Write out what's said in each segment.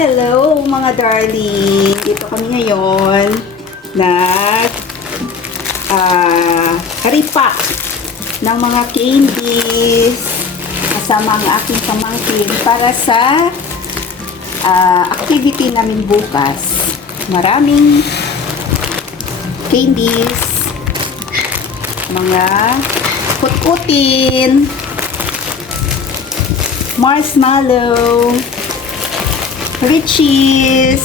Hello mga darling! Dito kami ngayon nag repack ng mga candies kasama ang aking pamangkin para sa activity namin bukas. Maraming candies, mga kutkutin, marshmallow, Richies,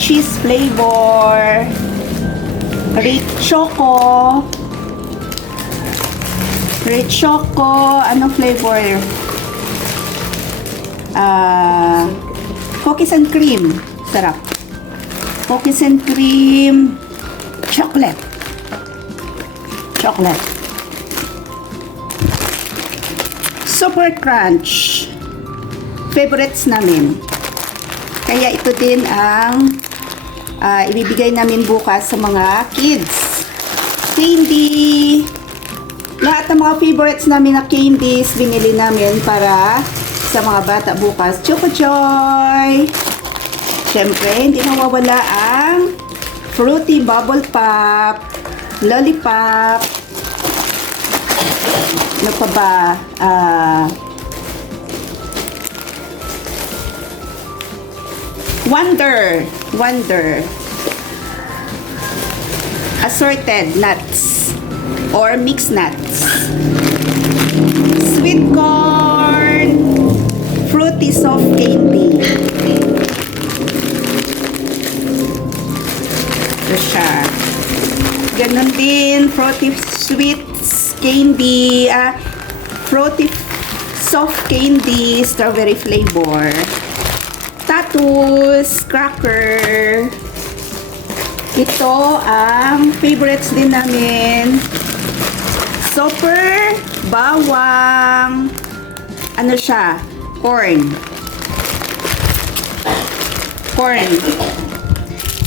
cheese flavor, Rich Choco, anong flavor? Cookies and cream, sarap. Cookies and cream, chocolate. Super Crunch, favorites namin. Kaya ito din ang ibibigay namin bukas sa mga kids. Candy. Lahat ng mga favorites namin na candies binili namin para sa mga bata bukas. Choco Joy. Siyempre, hindi nawawala ang Fruity Bubble Pop, Lollipop. Ano pa ba? Wonder assorted nuts or mixed nuts, sweet corn, fruity soft candy. Ito siya. Ganon din, fruity sweet candy, fruity soft candy, strawberry flavor. Tatus, cracker. Ito ang favorites din namin. Super bawang. Ano siya? Corn.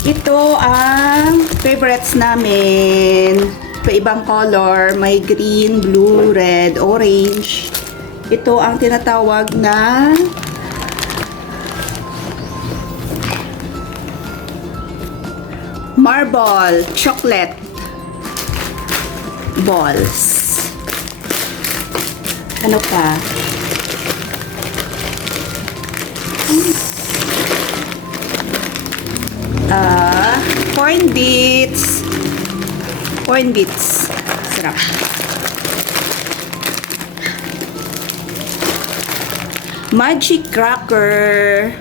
Ito ang favorites namin. Ibang color. May green, blue, red, orange. Ito ang tinatawag na marble chocolate balls. Ano pa? Corn bits. Sarap. Magic cracker.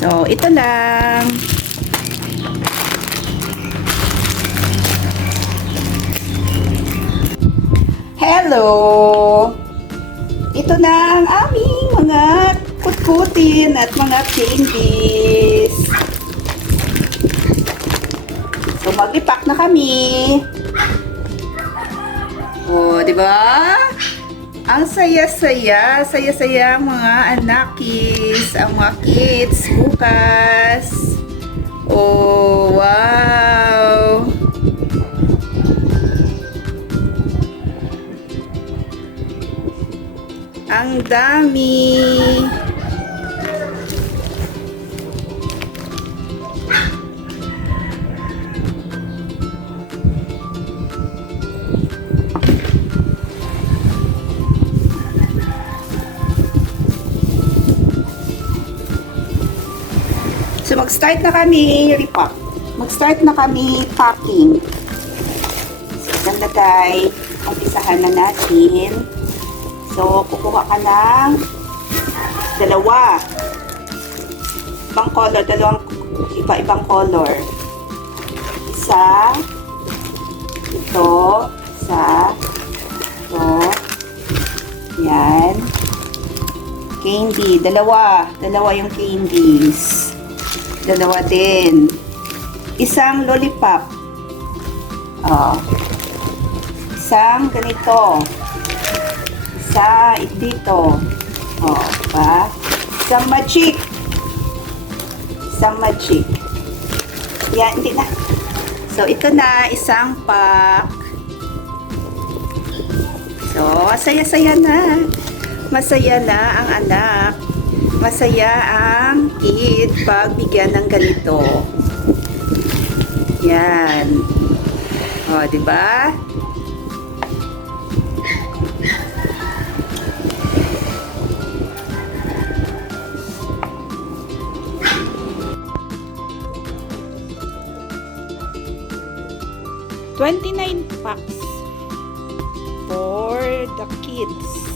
So, ito lang. Hello! Ito na ang aming mga kutkutin at mga candies. So, mag-repack na kami. Oh, di ba? Ang saya-saya mga anakis, ang mga kids bukas. Oh, wow! Ang dami! So, mag-start na kami repack. Mag-start na kami packing. So, ganda guys. Umpisahan na natin. So, kukuha ka ng dalawa. Ibang color. Dalawang iba-ibang color. Isa. Ito. Isa. Ito. Yan. Candy. Dalawa yung candies. Dalawa din. Isang lollipop. Isang ganito. Isa dito. Ba? Isang magic. Yan, hindi na. So, ito na, isang pack. So, masaya-saya na. Masaya na ang anak. Masaya ang kid pag bigyan ng ganito. Yan. O, diba? $29 packs for the kids.